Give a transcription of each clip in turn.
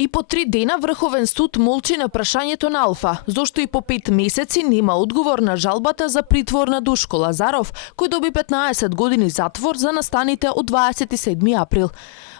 И по 3 дена Врховен суд молчи на прашањето на Алфа, зошто и по 5 месеци нема одговор на жалбата за притвор на Душко Лазаров, кој доби 15 години затвор за настаните од 27 април.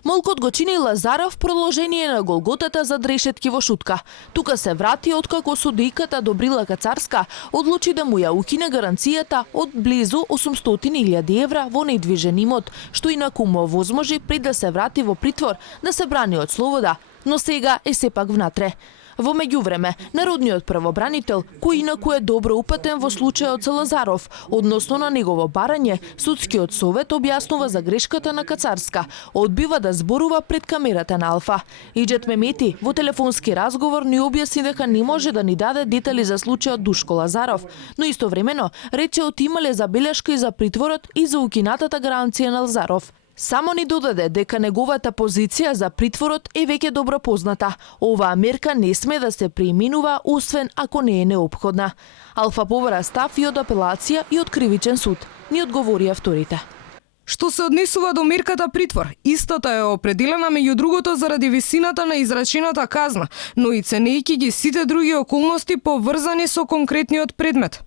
Молкот го чини Лазаров продолжение на голготата за решетки во Шутка. Тука се врати откако судијката Добрила Кацарска одлучи да му ја укине гаранцијата од близу 800.000 евра во недвижен имот, што инаку му овозможи пред да се врати во притвор да се брани од слобода, но сега е сепак внатре. Во меѓувреме, народниот правобранител, кој инаку е добро упатен во случајот со Лазаров, односно на негово барање, судскиот совет објаснува за грешката на Кацарска, одбива да зборува пред камерата на Алфа. Иџет Мемети во телефонски разговор ни објасни дека не може да ни даде детали за случајот Душко Лазаров, но истовремено рече отимале забелешка и за притворот и за укинатата гаранција на Лазаров. Само ни додаде дека неговата позиција за притворот е веќе добро позната. Оваа мерка не сме да се применува освен ако не е неопходна. Алфа побара став и од апелација и од кривичен суд. Ни одговори авторите. Што се однесува до мерката притвор, истата е определена меѓу другото заради висината на изречената казна, но и ценејќи ги сите други околности поврзани со конкретниот предмет.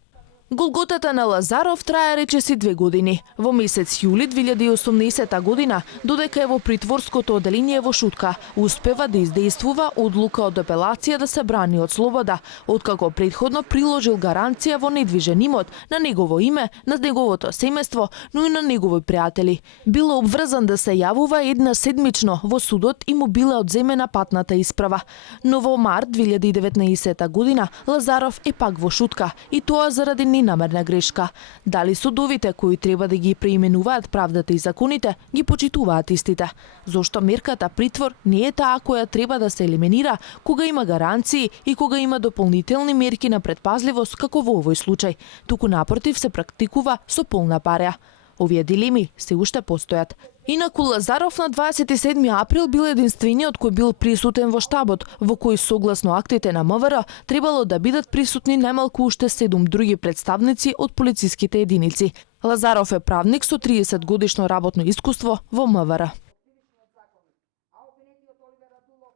Голготата на Лазаров трае речиси 2 години. Во месец јули 2018 година, додека е во притворското оделение во Шутка, успева да издействува одлука од апелација да се брани од слобода, откако претходно приложил гаранција во недвижен имот на негово име, на неговото семејство, но и на негови пријатели. Бил обврзан да се јавува една седмично во судот и му била одземена патната исправа. Но во март 2019 година Лазаров е пак во Шутка и тоа заради ненамерна грешка. Дали судовите кои треба да ги преименуваат правдата и законите, ги почитуваат истите? Зошто мерката притвор не е таа која треба да се елиминира кога има гаранции и кога има дополнителни мерки на предпазливост како во овој случај, туку напротив се практикува со полна пареа? Овие дилеми се уште постојат. Инаку Лазаров на 27 април бил единствениот кој бил присутен во штабот, во кој согласно актите на МВР требало да бидат присутни најмалку уште 7 други представници од полициските единици. Лазаров е правник со 30 годишно работно искуство во МВР.